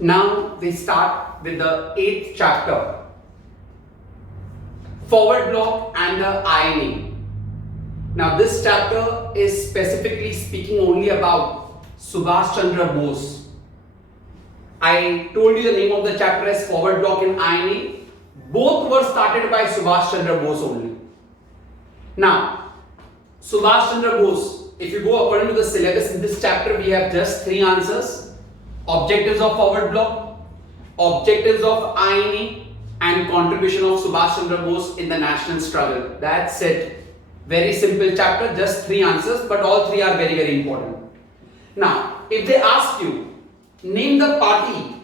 Now we start with the 8th chapter, Forward Bloc and the INA. Now this chapter is specifically speaking only about Shubhashchandra Bose. I told you the name of the chapter as Forward Bloc and INA. Both were started by Shubhashchandra Bose only. Now, Shubhashchandra Bose, if you go according to the syllabus in this chapter, we have just 3 answers. Objectives of Forward Bloc, objectives of INA, and contribution of Subhash Chandra Bose in the national struggle. That's it. Very simple chapter, just 3 answers, but all 3 are very, very important. Now, if they ask you, name the party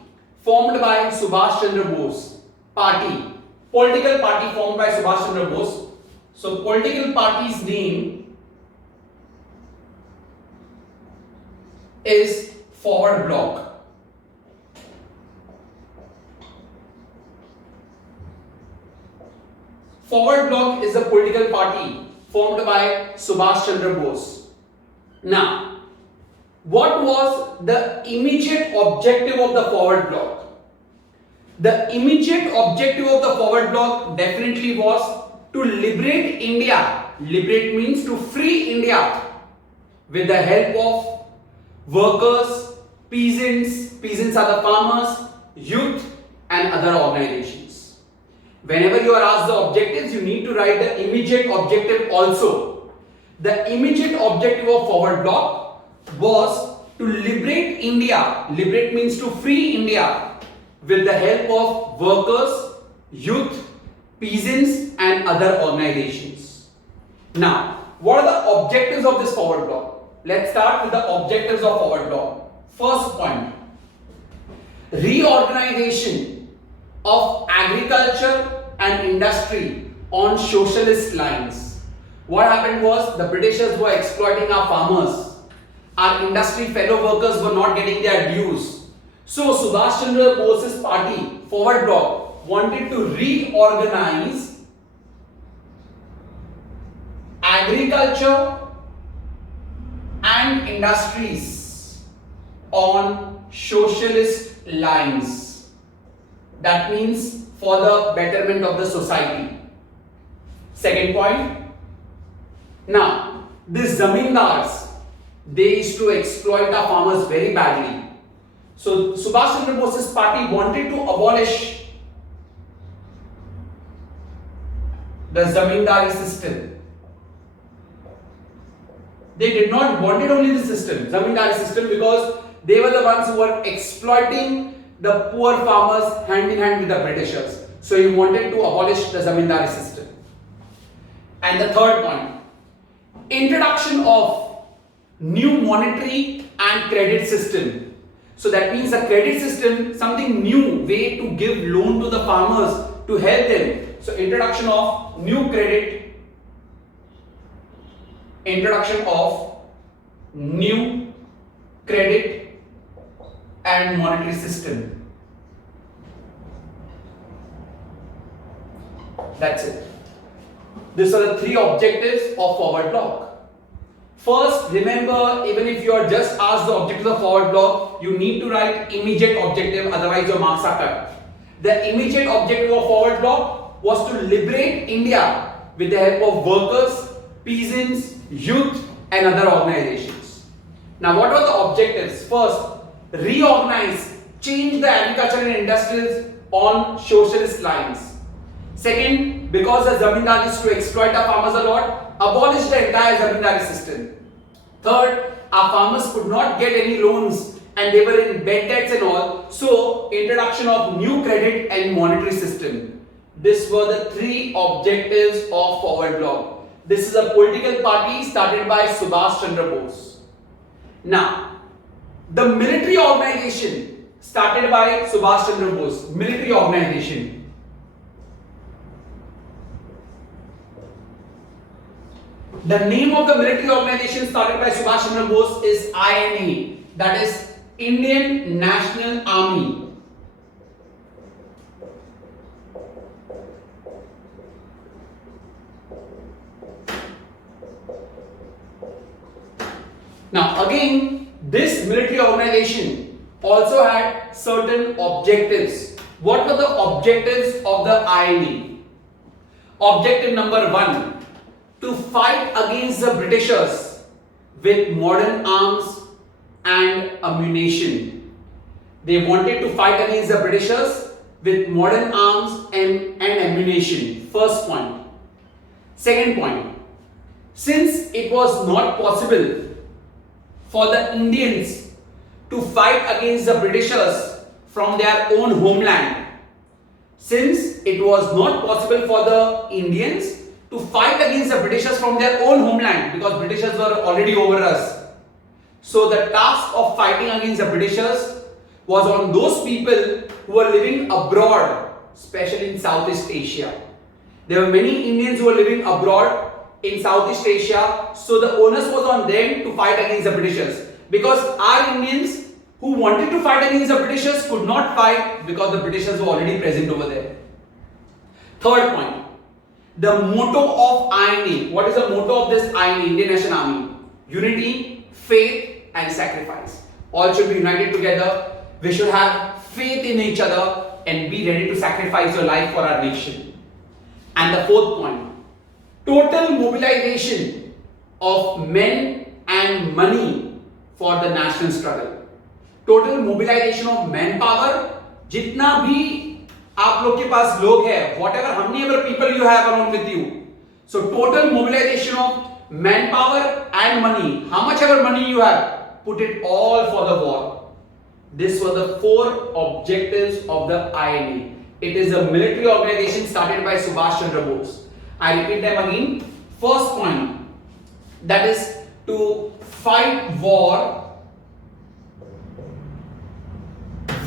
formed by Subhash Chandra Bose. Party, political party formed by Subhash Chandra Bose. So, political party's name is Forward Bloc. Forward Bloc is a political party formed by Subhash Chandra Bose. Now, what was the immediate objective of the Forward Bloc? The immediate objective of the Forward Bloc definitely was to liberate India. Liberate means to free India with the help of workers, peasants are the farmers, youth and other organizations. Whenever you are asked the objectives, you need to write the immediate objective also. The immediate objective of Forward Bloc was to liberate India. Liberate means to free India with the help of workers, youth, peasants and other organizations. Now, what are the objectives of this Forward Bloc? Let's start with the objectives of Forward Bloc. First point, reorganization of agriculture and industry on socialist lines. What happened was the Britishers were exploiting our farmers. Our industry fellow workers were not getting their dues. So Subhash Chandra Bose's party, Forward Bloc, wanted to reorganize agriculture and industries on socialist lines. That means for the betterment of the society. Second point. Now, these zamindars, they used to exploit our farmers very badly. So, Subhash Chandra Bose's party wanted to abolish the zamindari system. They did not wanted only the system, zamindari system, because they were the ones who were exploiting the poor farmers hand in hand with the Britishers. So he wanted to abolish the zamindari system. And the third point, introduction of new monetary and credit system. So that means a credit system, something new way to give loan to the farmers to help them. So introduction of new credit, introduction of new credit and monetary system. That's it. These are the 3 objectives of Forward Bloc. First, remember, even if you are just asked the objectives of Forward Bloc, you need to write immediate objective, otherwise your marks are cut. The immediate objective of Forward Bloc was to liberate India with the help of workers, peasants, youth and other organizations. Now, what were the objectives? First, reorganize, change the agriculture and industries on socialist lines. Second, because the zamindar used to exploit our farmers a lot, abolish the entire zamindari system. Third, our farmers could not get any loans and they were in bad debts and all. So, introduction of new credit and monetary system. These were the 3 objectives of Forward Bloc. This is a political party started by Subhash Chandra Bose. Now, the military organization started by Subhash Chandra Bose. Military organization. The name of the military organization started by Subhash Chandra Bose is INA. That is Indian National Army. Now again, this military organization also had certain objectives. What were the objectives of the INA? Objective number 1, to fight against the Britishers with modern arms and ammunition. They wanted to fight against the Britishers with modern arms and ammunition. First point. Second point. Since it was not possible for the Indians to fight against the Britishers from their own homeland, since it was not possible for the Indians to fight against the Britishers from their own homeland, because Britishers were already over us. So the task of fighting against the Britishers was on those people who were living abroad, especially in Southeast Asia. There were many Indians who were living abroad in Southeast Asia, so the onus was on them to fight against the Britishers. Because our Indians who wanted to fight against the Britishers could not fight because the Britishers were already present over there. Third point, the motto of INA. What is the motto of this INA, Indian National Army? Unity, faith and sacrifice. All should be united together. We should have faith in each other and be ready to sacrifice your life for our nation. And the fourth point, total mobilization of men and money for the national struggle. Total mobilization of manpower, जितना भी आप लोग के पास लोग हैं, whatever, how many ever people you have along with you. So total mobilization of manpower and money. How much ever money you have, put it all for the war. This were the 4 objectives of the INA. It is a military organization started by Shubhashchandra Bose. I repeat them again. First point, that is to fight war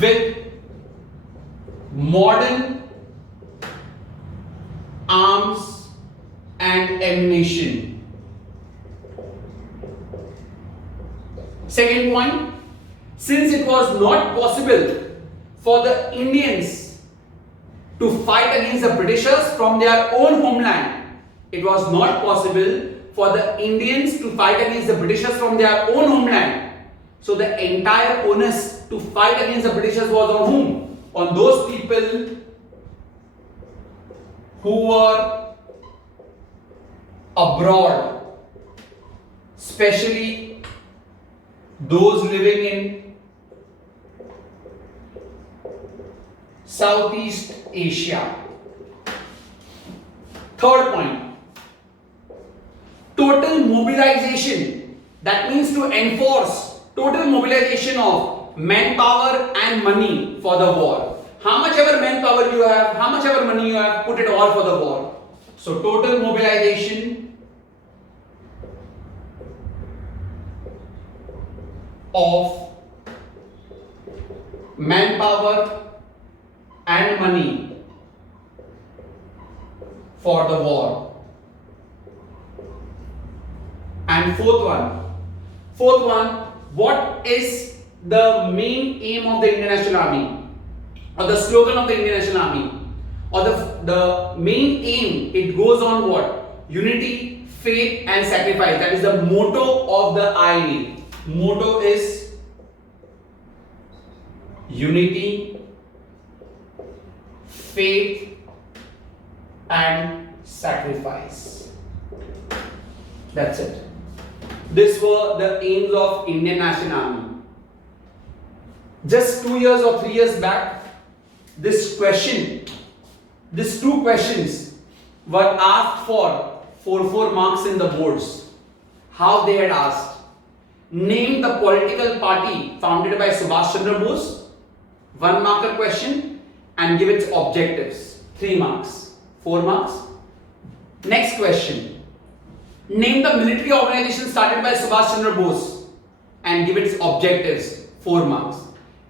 with modern arms and ammunition. Second point, since it was not possible for the Indians to fight against the Britishers from their own homeland, it was not possible for the Indians to fight against the Britishers from their own homeland. So the entire onus to fight against the Britishers was on whom? On those people who were abroad, especially those living in Southeast Asia. Third point, total mobilization, that means to enforce total mobilization of manpower and money for the war. How much ever manpower you have, how much ever money you have, put it all for the war. So total mobilization of manpower and money for the war. And fourth one, what is the main aim of the Indian National Army, or the slogan of the Indian National Army, or the main aim? It goes on what? Unity, faith and sacrifice. That is the motto of the INA. Motto is unity, faith and sacrifice. That's it. These were the aims of Indian National Army. Just 2 years or 3 years back, these two questions were asked for 4 marks in the boards. How they had asked? Name the political party founded by Subhash Chandra Bose, 1 marker question, and give its objectives, 3 marks, 4 marks. Next question. Name the military organization started by Subhash Chandra Bose and give its objectives, 4 marks.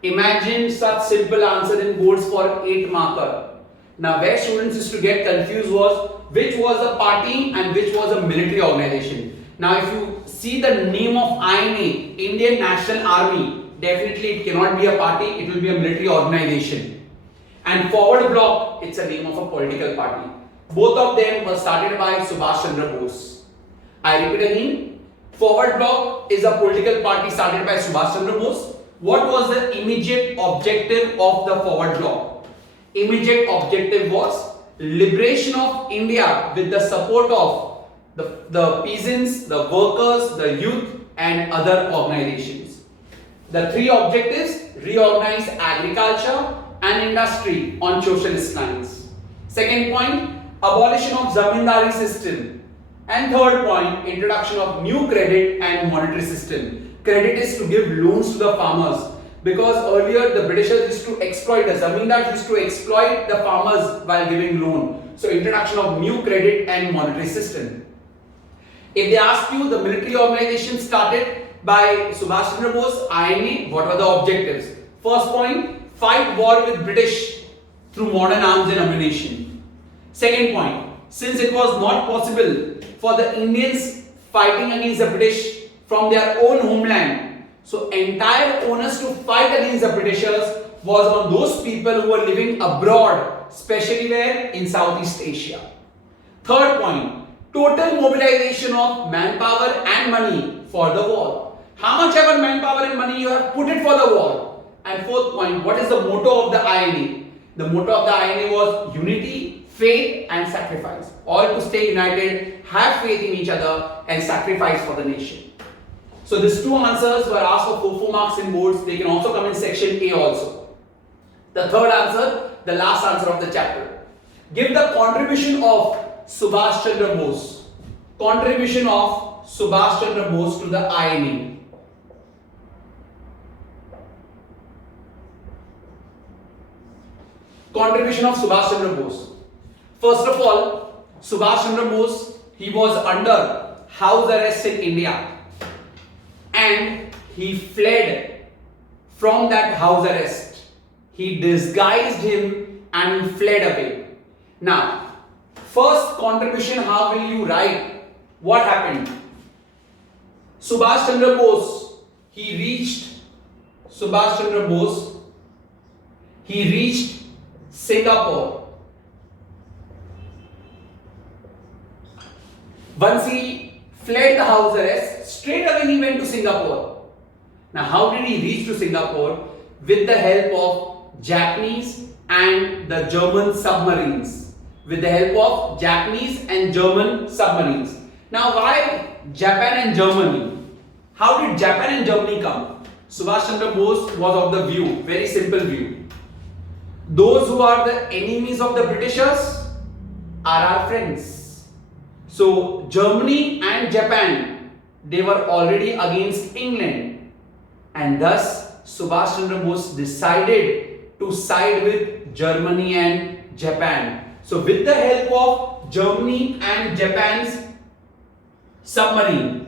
Imagine such simple answer in boards for 8 marker. Now where students used to get confused was which was a party and which was a military organization. Now if you see the name of INA, Indian National Army, definitely it cannot be a party, it will be a military organization. And Forward Bloc, it's a name of a political party. Both of them were started by Subhash Chandra Bose. I repeat again, Forward Bloc is a political party started by Subhash Chandra Bose, What was the immediate objective of the forward bloc? Immediate objective was liberation of India with the support of the peasants, the workers, the youth and other organizations. The three objectives: reorganize agriculture and industry on socialist lines. Second point, abolition of zamindari system. And third point, introduction of new credit and monetary system. Credit is to give loans to the farmers, because earlier the Britishers used to exploit, the zamindars used to exploit the farmers while giving loan. So introduction of new credit and monetary system. If they ask you, the military organization started by Shubhashchandra Bose, INA, what were the objectives? First point, fight war with British through modern arms and ammunition. Second point, since it was not possible for the Indians fighting against the British from their own homeland, so entire onus to fight against the Britishers was on those people who were living abroad, especially where? In Southeast Asia. Third point, total mobilization of manpower and money for the war. How much ever manpower and money you have, put it for the war. And fourth point, what is the motto of the INA? The motto of the INA was unity, faith and sacrifice. All to stay united, have faith in each other and sacrifice for the nation. So these two answers were asked for 4 marks in boards. They can also come in section A also. The third answer, the last answer of the chapter. Give the contribution of Subhash Chandra Bose. Contribution of Subhash Chandra Bose to the INA. Contribution of Subhash Chandra Bose. First of all, Subhash Chandra Bose, he was under house arrest in India and he fled from that house arrest. He disguised him and he fled away. Now, first contribution, how will you write? What happened? Subhash Chandra Bose, he reached Singapore. Once he fled the house arrest, straight away he went to Singapore. Now, how did he reach to Singapore? With the help of Japanese and the German submarines. With the help of Japanese and German submarines. Now, why Japan and Germany? How did Japan and Germany come? Subhash Chandra Bose was of the view, very simple view. Those who are the enemies of the Britishers are our friends. So Germany and Japan, they were already against England, and thus Subhash Chandra Bose decided to side with Germany and Japan. So with the help of Germany and Japan's submarine,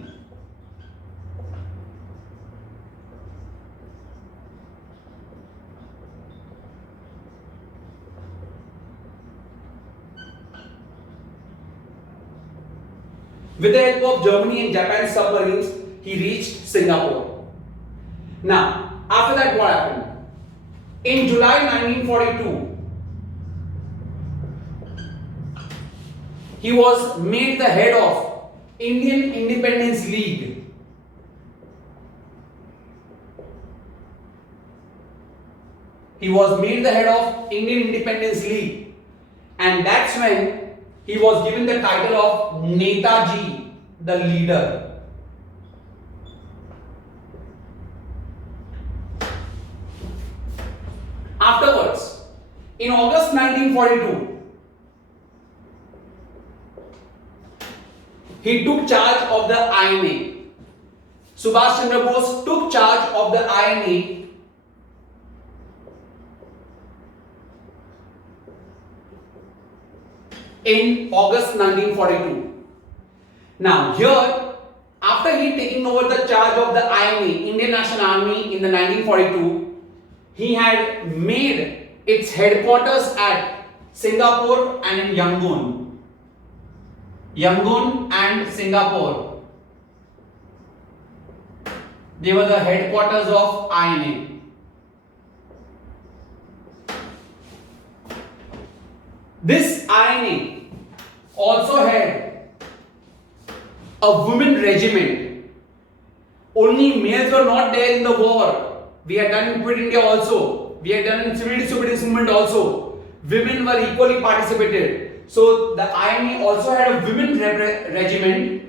with the help of Germany and Japan's submarines, he reached Singapore. Now, after that what happened? In July 1942, he was made the head of Indian Independence League. He was made the head of Indian Independence League, and that's when he was given the title of Netaji, the leader. Afterwards, in August 1942, he took charge of the INA. Subhash Chandra Bose took charge of the INA in August 1942. Now here, after he taking over the charge of the INA, Indian National Army, in the 1942, he had made its headquarters at Singapore and in Yangon. Yangon and Singapore, they were the headquarters of INA. This INA also had a women regiment. Only males were not there in the war. we had done in Quit India also, we had done in civil disobedience movement also. Women were equally participated. So the INA also had a women regiment.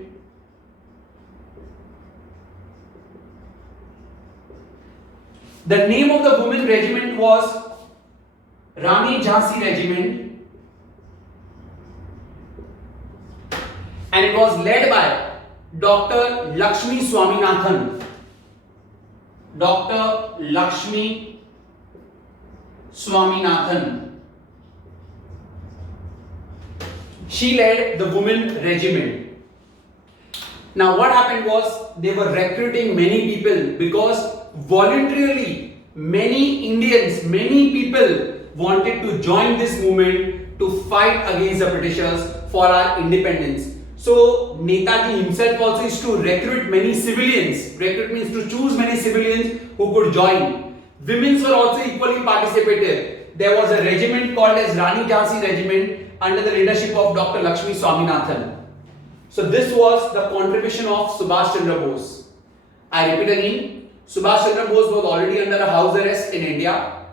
The name of the women regiment was Rani Jhansi Regiment, and it was led by Dr. Lakshmi Swaminathan. Dr. Lakshmi Swaminathan. She led the women regiment. Now what happened was they were recruiting many people because voluntarily many Indians, many people wanted to join this movement to fight against the Britishers for our independence. So Netaji himself also used to recruit many civilians. Recruit means to choose many civilians who could join. Women were also equally participated. There was a regiment called as Rani Jhansi Regiment under the leadership of Dr. Lakshmi Swaminathan. So this was the contribution of Shubhashchandra Bose. I repeat again, Shubhashchandra Bose was already under a house arrest in India.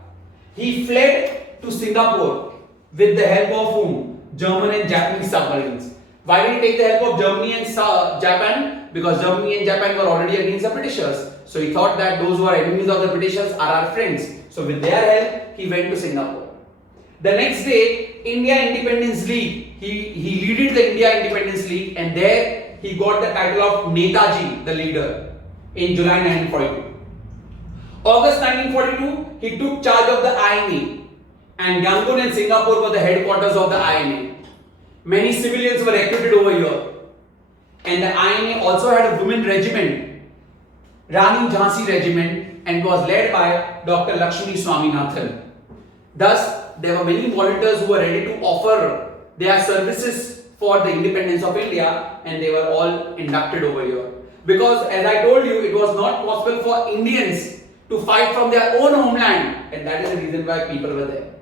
He fled to Singapore with the help of whom? German and Japanese submarines. Why did he take the help of Germany and Japan? Because Germany and Japan were already against the Britishers. So he thought that those who are enemies of the Britishers are our friends. So with their help, he went to Singapore. The next day, India Independence League, he leaded the India Independence League, and there he got the title of Netaji, the leader, in July 1942. August 1942, he took charge of the INA, and Yangon and Singapore were the headquarters of the INA. Many civilians were recruited over here, and the INA also had a women regiment, Rani Jhansi Regiment, and was led by Dr. Lakshmi Swaminathan. Thus, there were many volunteers who were ready to offer their services for the independence of India, and they were all inducted over here. Because as I told you, it was not possible for Indians to fight from their own homeland, and that is the reason why people were there.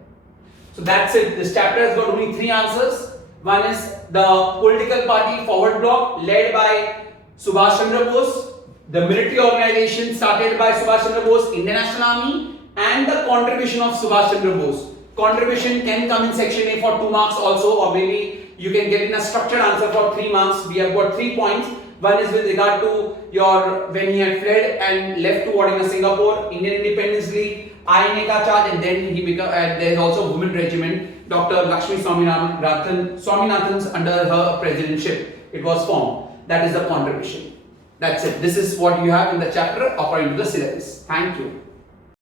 So that's it. This chapter has got only 3 answers. One is the political party Forward Bloc led by Subhash Chandra Bose, the military organization started by Subhash Chandra Bose, Indian National Army, and the contribution of Subhash Chandra Bose. Contribution can come in section A for 2 marks also, or maybe you can get in a structured answer for 3 marks. We have got 3 points. One is with regard to your when he had fled and left towards Singapore, Indian Independence League, INA ka charge, and then he became. There is also a women regiment. Dr. Lakshmi Swaminathan's under her presidentship, it was formed. That is the contribution. That's it. This is what you have in the chapter according to the syllabus. Thank you.